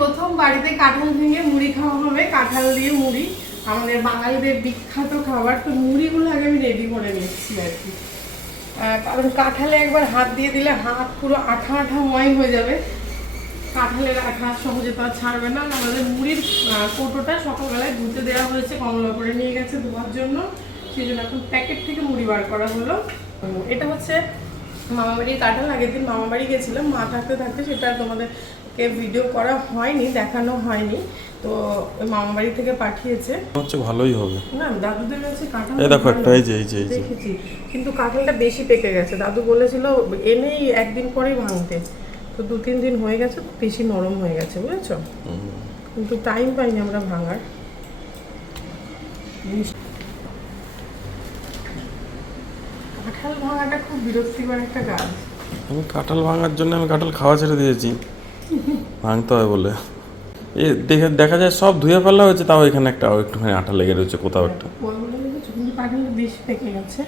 প্রথম বাড়িতে কাঁঠাল ভেঙে মুড়ি খাওয়া হবে। কাঁঠাল দিয়ে মুড়ি। আমাদের বাঙালিদের বিখ্যাত খাবার। তো মুড়িগুলো আগে আমি রেডি করে নিচ্ছি আর কি। কারণ কাঁঠালে একবার হাত দিয়ে দিলে হাত পুরো আঠা আঠা ময় হয়ে যাবে। কাঁঠালের আঠা সহজে তো ছাড়বে না। আমাদের মুড়ির কৌটোটা সকালবেলায় ধুতে দেওয়া হয়েছে, কমলা করে নিয়ে গেছে ধোয়ার জন্য। সেই জন্য এখন প্যাকেট থেকে মুড়ি বার করা হলো। এটা হচ্ছে মামাবাড়ির কাঁঠাল। আগের দিন মামাবাড়ি গেছিলাম। মা থাকতে থাকতে সেটা আর তোমাদেরকে ভিডিও করা হয়নি দেখানো হয়নি। তো ওই মামাবাড়ি থেকে পাঠিয়েছে। হচ্ছে ভালোই হবে। না দাদুদের কাছে কাঁঠাল এই দেখো একটা এই যে এই যে দেখেছি। কিন্তু কাঁঠালটা বেশি পেকে গেছে। দাদু বলেছিল এনেই একদিন পরেই ভাঙতে। তো দু তিন দিন হয়ে গেছে বেশি নরম হয়ে গেছে বুঝেছ? কিন্তু টাইম পাইনি আমরা ভাঙার। কাঁঠাল ভাঙাটা খুব বিরক্তিকর একটা কাজ। আমি কাঁঠাল ভাঙার জন্য আমি কাঁঠাল খাওয়া ছেড়ে দিয়েছি। ভাঙতে হয় বলে। এ, দেখে, দেখা যায় সব ধুয়ে ফেলা হয়েছে, তাও এখানে একটা একটুখানি আঠা লেগে রয়েছে কোথাও একটা। কাঁঠালটা বেশি পেকে গেছে।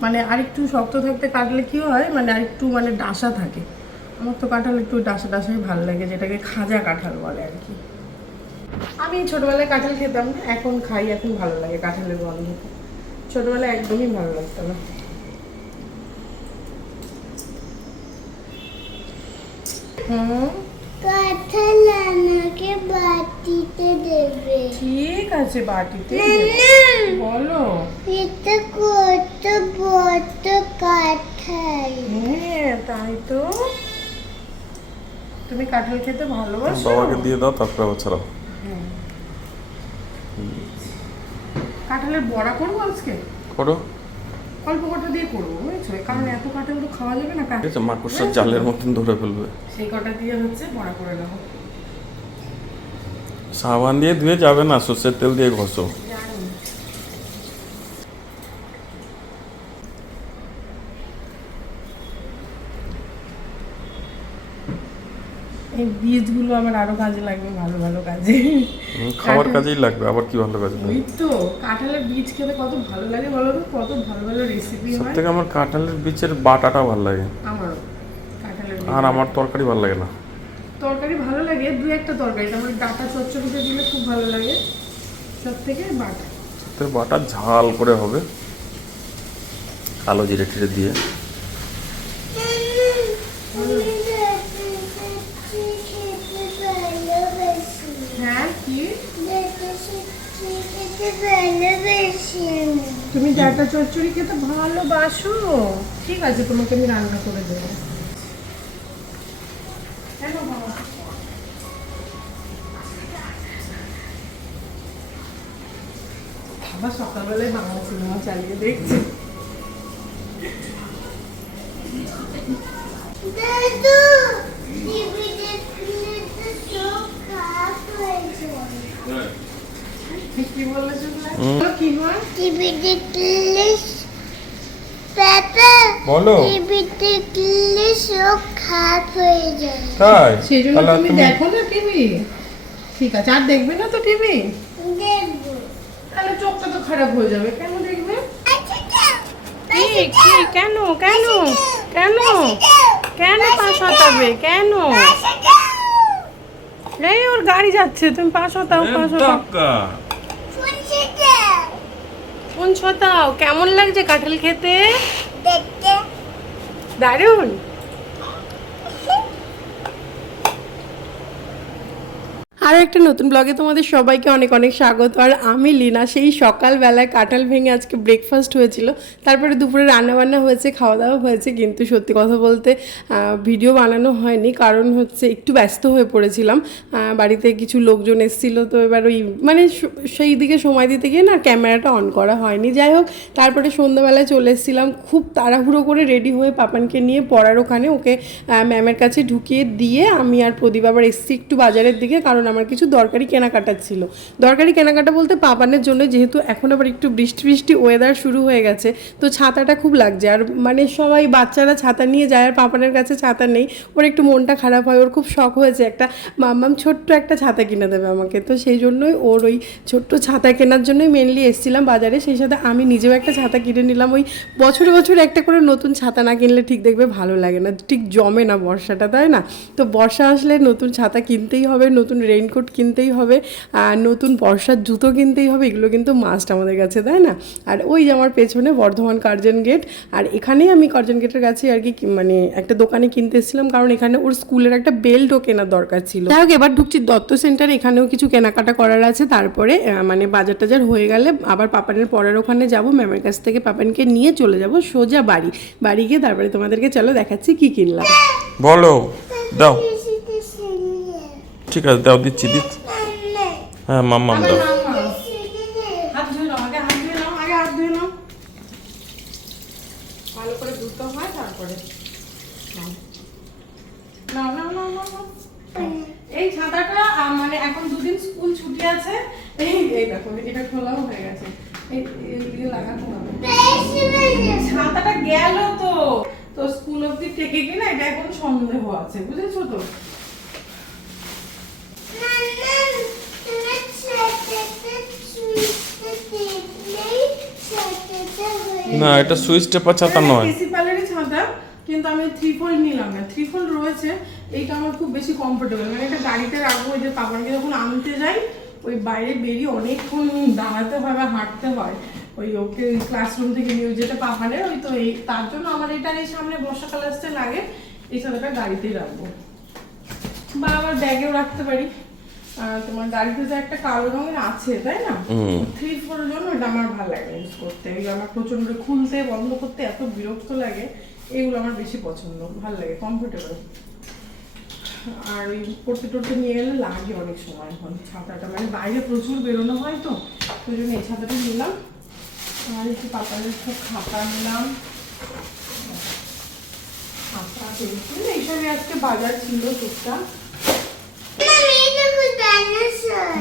মানে আরেকটু শক্ত থাকতে কাটলে কি হয় মানে আরেকটু মানে ডাসা থাকে। আমার তো কাঁঠাল একটু ডাসা ডাসাই ভালো লাগে, যেটাকে খাজা কাঁঠাল বলে আর কি। আমি ছোটবেলায় কাঁঠাল খেতাম, এখন খাই, এখন ভালো লাগে কাঁঠালের গন্ধ। ছোটবেলায় একদমই ভালো লাগতো না। হুম। কাঁঠাল আমাকে বাটিতে দেবে। ঠিক আছে বাটিতে বলো। এটা কত বড় কাঁঠাল। হ্যাঁ তাই তো। তুমি কাঁঠাল খেতে ভালোবাসো? বাবাকে দিয়ে দাও তারপরে আবার ছাড়াও। কাঁঠালের বড়া করব আজকে? করো। অল্প কটা দিয়ে করব বুঝেছ? কারণ এত কাটা তো খাওয়া যাবে না ঠিক আছে মাকড়সার জালের মতন ধরে ফেলবে। সেই কটা দিয়ে হচ্ছে বড়া করে নেব। সাবান দিয়ে ধুয়ে যাবে না সর্ষের তেল দিয়ে ঘষো জানি এই বীজগুলো আমার আরও কাজে লাগবে ভালো ভালো কাজে। খাওয়ার কাজেই লাগবে আবার কি ভালো কাজ ওই তো কাঁঠালের বীজ খেতে কত ভালো লাগে বলো তো? কত ভালো ভালো রেসিপি হয়। থেকে আমার কাঁঠালের বীজের বাটাটা ভালো লাগে। আমারও কাঁঠালের আর আমার তরকারি ভালো লাগে না। তরকারি ভালো লাগে দু একটা তরকারি। তারপরে ডাটা চচ্চড়িতে দিলে খুব ভালো লাগে। সব থেকে বাটা। তো বাটা ঝাল করে হবে। কালো জিরে টিরে দিয়ে। তুমি ডাটা চচ্চড়ি খেতে ভালোবাসো? ঠিক আছে, তোমাকে আমি রান্না করে দেবো? বাবা? সকালবেলায় বাংলা সিনেমা চালিয়ে দেখছি দাদু টিভি দেখলে তো চোখ খারাপ হয়ে যায় কি বললে শুনলে হুম। বলো কি হয়? টিভি দেখলে বলো। টিভি দেখলে চোখ খারাপ হয়ে যায়। তাই? সেই জন্য তুমি দেখো না টিভি ঠিক আছে আর দেখবে না তো টিভি তাহলে চোখটা তো খারাপ হয়ে যাবে। কেন দেখবে? কেন কেন কেন কেন পাশ হটাবে কেন? এই ওর গাড়ি যাচ্ছে তুমি পাশ হটাও পাশ যাও কোন ছতাও কেমন লাগছে কাঁঠাল খেতে? দেখতে। দারুণ। আরও একটা নতুন ব্লগে তোমাদের সবাইকে অনেক অনেক স্বাগত। আর আমি লিনা, সেই সকালবেলায় কাঁঠাল ভেঙে আজকে ব্রেকফাস্ট হয়েছিল। তারপরে দুপুরে রান্নাবান্না হয়েছে খাওয়া দাওয়া হয়েছে, কিন্তু সত্যি কথা বলতে ভিডিও বানানো হয়নি। কারণ হচ্ছে একটু ব্যস্ত হয়ে পড়েছিলাম। বাড়িতে কিছু লোকজন এসেছিল, তো এবার ওই মানে সেই দিকে সময় দিতে গিয়ে না ক্যামেরাটা অন করা হয়নি। যাই হোক, তারপরে সন্ধ্যাবেলায় চলে এসেছিলাম। খুব তাড়াহুড়ো করে রেডি হয়ে পাপানকে নিয়ে পড়ার ওখানে ওকে ম্যামের কাছে ঢুকিয়ে দিয়ে আমি আর প্রদীপ আবার এসছি একটু বাজারের দিকে। কারণ আমার কিছু দরকারি কেনাকাটা ছিল। দরকারি কেনাকাটা বলতে পাপানের জন্য যেহেতু এখন আবার একটু বৃষ্টি বৃষ্টি ওয়েদার শুরু হয়ে গেছে, তো ছাতাটা খুব লাগছে। আর মানে সবাই বাচ্চারা ছাতা নিয়ে যায় আর পাপানের কাছে ছাতা নেই, ওর একটু মনটা খারাপ হয়, ওর খুব শখ হয়েছে একটা মাম্মাম ছোট্ট একটা ছাতা কিনে দেবে আমাকে। তো সেই জন্যই ওর ওই ছোট্ট ছাতা কেনার জন্যই মেনলি এসেছিলাম বাজারে, সেই সাথে আমি নিজেও একটা ছাতা কিনে নিলাম। ওই বছরে বছরে একটা করে নতুন ছাতা না কিনলে ঠিক দেখবে ভালো লাগে না, ঠিক জমে না বর্ষাটা, তাই না? তো বর্ষা আসলে নতুন ছাতা কিনতেই হবে, নতুন রেইনকোট কিনতেই হবে, আর নতুন বর্ষার জুতো কিনতেই হবে, এগুলো কিন্তু মাস্ট আমাদের কাছে, তাই না? আর ওই যে আমার পেছনে বর্ধমান কার্জন গেট আর এখানেই আমি কার্জন গেটের কাছে আর কি মানে একটা দোকানে কিনতে এসেছিলাম, কারণ এখানে ওর স্কুলের একটা বেল্টও কেনার দরকার ছিল। যাই হোক, এবার ঢুকছি দত্ত সেন্টারে এখানেও কিছু কেনাকাটা করার আছে, তারপরে মানে বাজার টাজার হয়ে গেলে আবার পাপানের পরের ওখানে যাব ম্যামের কাছ থেকে পাপানকে নিয়ে চলে যাব, সোজা বাড়ি। বাড়ি গিয়ে তারপরে তোমাদেরকে চলো দেখাচ্ছি কি কিনলাম। বলো, দাও। ঠিক আছে, দাও, দিচ্ছি দিচ্ছি। হ্যাঁ মাম্মাম দাও। মানে এখন দুদিন স্কুল ছুটি আছে। এই এটা খোলাও হয়ে গেছে। ছাতাটা গেল তো। তো স্কুল অবধি টেকে কিনা, এটা এখন সন্দেহ আছে, বুঝেছ তো? না এটা সুইচ টেপা ছাতা নয়। প্রিন্সিপালেরই ছাতা কিন্তু আমি থ্রি ফোল্ড নিলাম না। থ্রি ফোল্ড রয়েছে এইটা আমার খুব বেশি কমফোর্টেবল মানে এটা গাড়িতে রাখব ওই যে পাপানকে যখন আনতে যাই ওই বাইরে বেরিয়ে অনেকক্ষণ দাঁড়াতে হয় বা হাঁটতে হয়। ওই ওকে ক্লাসরুম থেকে নিয়ে যেটা পাহাড়ের ওই তো এই তার জন্য আমার এটা এই সামনে বর্ষাকাল আসতে লাগে এই ছাতাটা গাড়িতেই রাখব। বা আবার ব্যাগেও রাখতে পারি। তোমার গাড়িতে তো একটা কালো রঙের আছে তাই না? থ্রি ফোরের জন্য এটা আমার ভালো লাগে ইউজ করতে। ওই আমার প্রচণ্ড খুলতে বন্ধ করতে এত বিরক্ত লাগে এগুলো আমার বেশি পছন্দ ভালো লাগে কমফোর্টেবল আর ওই পড়তে টড়তে নিয়ে গেলে লাগে অনেক সময় এখন ছাতাটা মানে বাইরে প্রচুর বেরোনো হয় তো ওই জন্য এই ছাতাটা নিলাম। আর একটু পাতালের সব খাতা নিলাম। খাতা পেন্সিল এইসবই আজকে বাজার ছিল টুকটাক।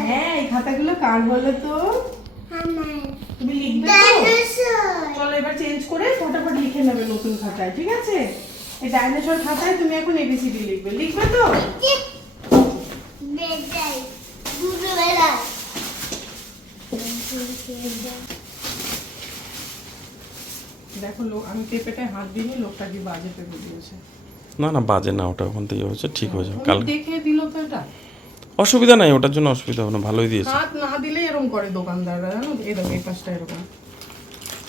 হ্যাঁ এই খাতাগুলো কার বলো তো? তুমি লিখবে তো? চলো এবার চেঞ্জ করে ফটাফট লিখে নেবে নতুন খাতায় ঠিক আছে? এই ডাইনোসর খাতায় তুমি এখন এবিসিডি লিখবে লিখবে তো? দেখো লোক আমি পেঁপেটায় হাত দিইনি লোকটা কি বাজে পেঁপে দিয়েছে না না বাজে না ওটা ওখান থেকে হয়েছে ঠিক হয়েছে উনি কাল দেখে দিল তো এটা? অসুবিধা নাই ওটার জন্য অসুবিধা হবে না ভালোই দিয়েছে। হাত না দিলে এরকম করে দোকানদাররা জানো? এই দেখো এই পাশটা এরকম।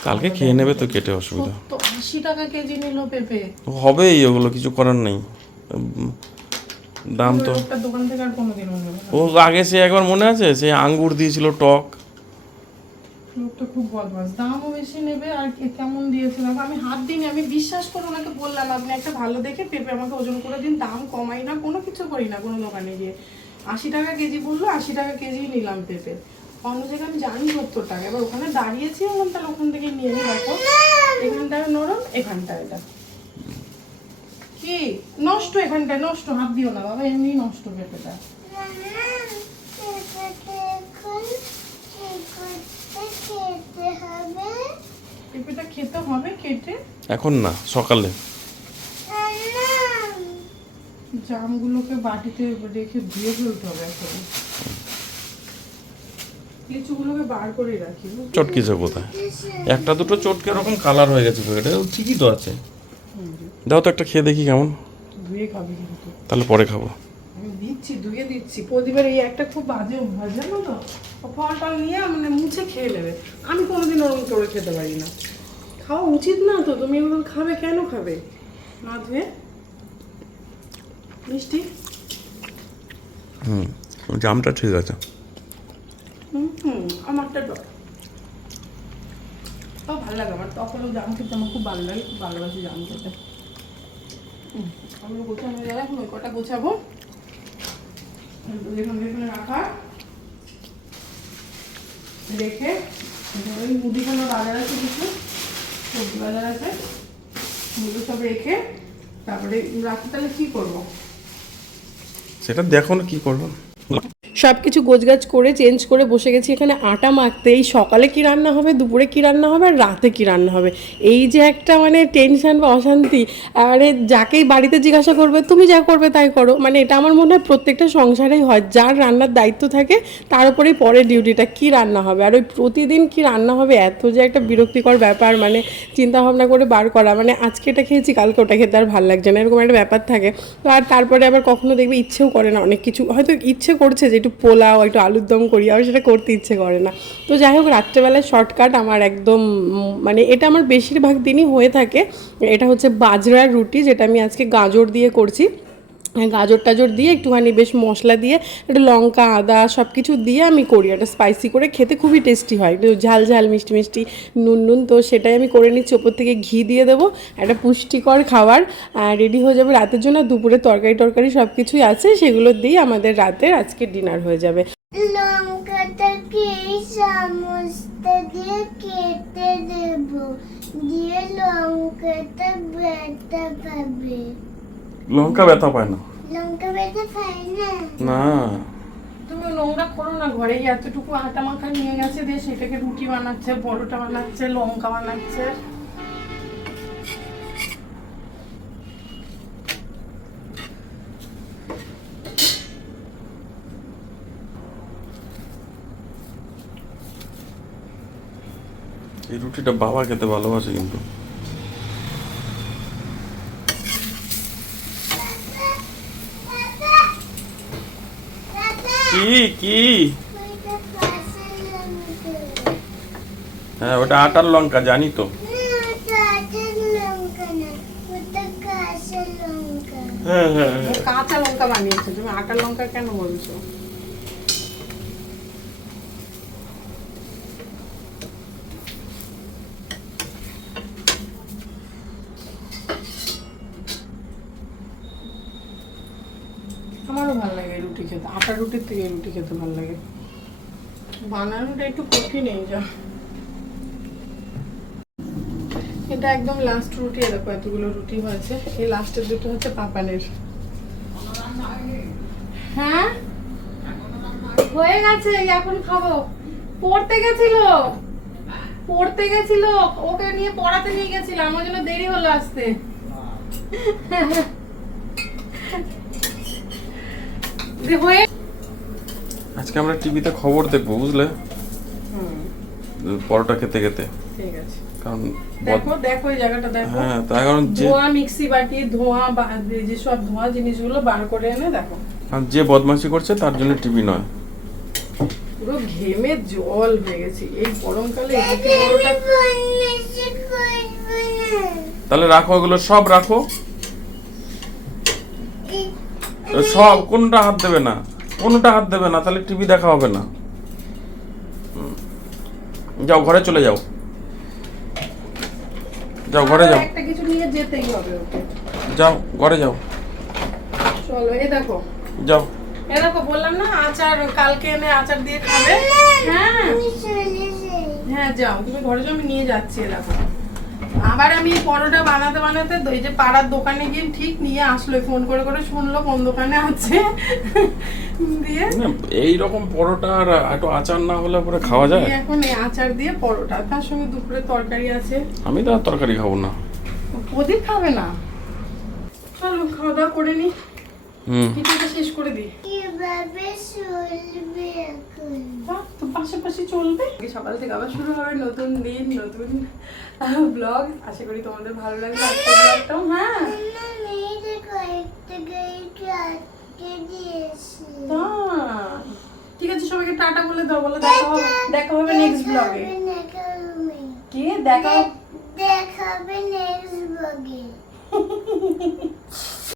কালকে খেয়ে নেবে তো কেটে অসুবিধা। তো আশি টাকা কেজি নিল পেঁপে। হবেই ওগুলো কিছু করার নেই। দাম তো লোকটার দোকান থেকে আর কোনোদিনও নেবে না। ও আগে সে একবার মনে আছে? সে আঙ্গুর দিয়েছিল টক। লোকটা খুব বদমাস দামও বেশি নেবে আর কে- কেমন দিয়েছে? দেখো আমি হাত দিইনি আমি বিশ্বাস করে ওনাকে বললাম আপনি একটা ভালো দেখে পেঁপে আমাকে ওজন করে দিন দাম কমাই না কোনো কিছু করি না কোনো দোকানে গিয়ে। আশি টাকা কেজি বলল আশি টাকা কেজি নিলাম পেঁপে। অন্য জায়গায় আমি জানি সত্তর টাকা এবার ওখানে দাঁড়িয়েছি এবং তাহলে ওখান থেকে নিয়ে নিই দেখো এখানটায় নরম, এখানটায় এটা। কি? নষ্ট এখানটায়, নষ্ট, হাত দিও না বাবা এমনি নষ্ট পেঁপেটা। পেঁপেটা খেতে হবে, কেটে। এখন না, সকালে। জামগুলোকে বাটিতে রেখে ধুয়ে ফেলতে হবে এখন লিচুগুলোকে বার করে রাখি? চটকিছে কোথায়? একটা দুটো চটকে এরকম কালার হয়ে গেছে প্যাকেটে ঠিকই তো আছে। দাও তো একটা খেয়ে দেখি কেমন। ধুয়ে খাবি কিন্তু। তাহলে পরে খাব। আমি দিচ্ছি ধুয়ে দিচ্ছি। প্রদীপের এই একটা খুব বাজে অভ্যাস জানো তো? ও ফল টল নিয়ে মানে মুছে খেয়ে নেবে। আমি কোনোদিন ওরকম করে খেতে পারি না। খাওয়া উচিত না তো তুমি এগুলো খাবে কেন খাবে? না ধুয়ে মিষ্টি? হুম জামটা ঠিক আছে। হুম হুম আমারটা তাও ভালো লাগে আমার। হলেও জাম খেতে আমার খুব ভালো লাগে খুব ভালোবাসি জাম খেতে। হুম, আমি গোছানো যাবে এখন ওই কটা গোছাবো। এখানে এখানে রাখা। রেখে ওই মুদিখানা বাজার আছে কিছু সবজি বাজার আছে। মুদি সব রেখে তারপরে রাতে তাহলে কি করব? সেটা দেখো না কী করব। সব কিছু গোছগাছ করে চেঞ্জ করে বসে গেছি এখানে আটা মাখতে এই সকালে কি রান্না হবে, দুপুরে কি রান্না হবে, আর রাতে কি রান্না হবে? এই যে একটা মানে টেনশন বা অশান্তি, আরে যাকেই বাড়িতে জিজ্ঞাসা করবে, তুমি যা করবে তাই করো। মানে এটা আমার মনে হয় প্রত্যেকটা সংসারেই হয়, যার রান্নার দায়িত্ব থাকে, তার উপরেই পরে ডিউটিটা কি রান্না হবে? আর ওই প্রতিদিন কি রান্না হবে, এত যে একটা বিরক্তিকর ব্যাপার মানে চিন্তা ভাবনা করে বার করা মানে আজকে এটা খেয়েছি, কালকে ওটা খেতে আর ভালো লাগছে না, এরকম একটা ব্যাপার থাকে। তো আর তারপরে আবার কখনো দেখবে ইচ্ছেও করে না, অনেক কিছু, হয়তো ইচ্ছে করছে যে একটু পোলাও, একটু আলুর দম করি আর সেটা করতে ইচ্ছে করে না। তো যাই হোক, রাত্রেবেলায় শর্টকাট আমার একদম মানে এটা আমার বেশিরভাগ দিনই হয়ে থাকে। এটা হচ্ছে বাজরার রুটি, যেটা আমি আজকে গাজর দিয়ে করছি। গাজর টাজর দিয়ে একটুখানি বেশ মশলা দিয়ে, একটু লঙ্কা, আদা সব কিছু দিয়ে আমি করি। একটা স্পাইসি করে খেতে খুবই টেস্টি হয়। একটু ঝাল ঝাল, মিষ্টি মিষ্টি, নুন নুন, তো সেটাই আমি করে নিচ্ছি। ওপর থেকে ঘি দিয়ে দেবো, একটা পুষ্টিকর খাবার রেডি হয়ে যাবে রাতের জন্য। দুপুরে তরকারি টরকারি সব কিছুই আছে, সেগুলো দিয়ে আমাদের রাতের আজকে ডিনার হয়ে যাবে। কেটে দিয়ে লঙ্কাটা পাবে। লঙ্কা ব্যথা পায় না। লঙ্কা বেটা খাই না। না। তুমি নোংরা করো না ঘরে এতটুকু আটা মাখা নিয়ে গেছে দিয়ে সেটাকে রুটি বানাচ্ছে পরোটা বানাচ্ছে লঙ্কা বানাচ্ছে। এই রুটিটা বাবা খেতে ভালোবাসে কিন্তু। কি? কি হ্যাঁ ওটা আটার লঙ্কা জানি তো। লঙ্কা হ্যাঁ হ্যাঁ। কাঁচা লঙ্কা বানিয়েছো তুমি আটার লঙ্কা কেন বলছো আমারও ভালো লাগে এই রুটি খেতে আটা রুটির থেকে রুটি খেতে ভালো লাগে। বানানোটা একটু কঠিন এই যা। এটা একদম লাস্ট রুটি এরকম এতগুলো রুটি হয়েছে। এই লাস্টের দুটো হচ্ছে পাপানের। হ্যাঁ? হয়ে গেছে এখন খাব। পড়তে গেছিল। পড়তে গেছিল। ওকে নিয়ে পড়াতে নিয়ে গেছিলাম আমার জন্য দেরি হলো আসতে। হয়ে আজকে আমরা টিভিতে খবর দেখব বুঝলে? পরোটা খেতে খেতে। ঠিক আছে। কারণ দেখো দেখো এই জায়গাটা দেখো। হ্যাঁ তার কারণ যে ধোঁয়া মিক্সি বাটি ধোঁয়া বা- যে সব ধোঁয়া জিনিসগুলো বার করে এনে দেখো। কারণ যে বদমাশি করছে তার জন্য টিভি নয়। পুরো ঘেমে জল হয়ে গেছে। এই গরমকালে তাহলে রাখো এগুলো সব রাখো। সব কোনটা হাত দেবে না? কোনটা হাত দেবে না তাহলে টিভি দেখা হবে না। যাও ঘরে চলে যাও। যাও ঘরে যাও। একটা কিছু নিয়ে যেতেই হবে ওকে। যাও ঘরে যাও। চলো এই দেখো। যাও। এই দেখো বললাম না আচার কালকে এনে আচার দিয়ে খাবে। হ্যাঁ। হ্যাঁ যাও তুমি ঘরে যাও আমি নিয়ে যাচ্ছি এই দেখো। আবার আমি পরোটা বানাতে বানাতে ওই যে পাড়ার দোকানে গিয়ে ঠিক নিয়ে আসলো ফোন করে করে শুনলো কোন দোকানে আছে। দিয়ে এই রকম পরোটা আর একটু আচার না হলে পরে খাওয়া যায়? দিয়ে এখন এই আচার দিয়ে পরোটা। তার সঙ্গে দুপুরে তরকারি আছে। আমি তো আর তরকারি খাব না। প্রদীপ খাবে না? চলো খাওয়া দাওয়া করে নি। হুম। কিছুটা শেষ করে দিই। কীভাবে তো পাশাপাশি চলবে? সকাল থেকে আবার শুরু হবে নতুন দিন নতুন ব্লগ আশা করি তোমাদের ভালো লাগবে। আজকের ব্লগটাও হ্যাঁ। তাই। ঠিক আছে সবাইকে টাটা বলে দাও বলে দেখা হবে দেখা হবে নেক্সট ব্লগে কি দেখা দেখাবে নেক্সট ব্লগে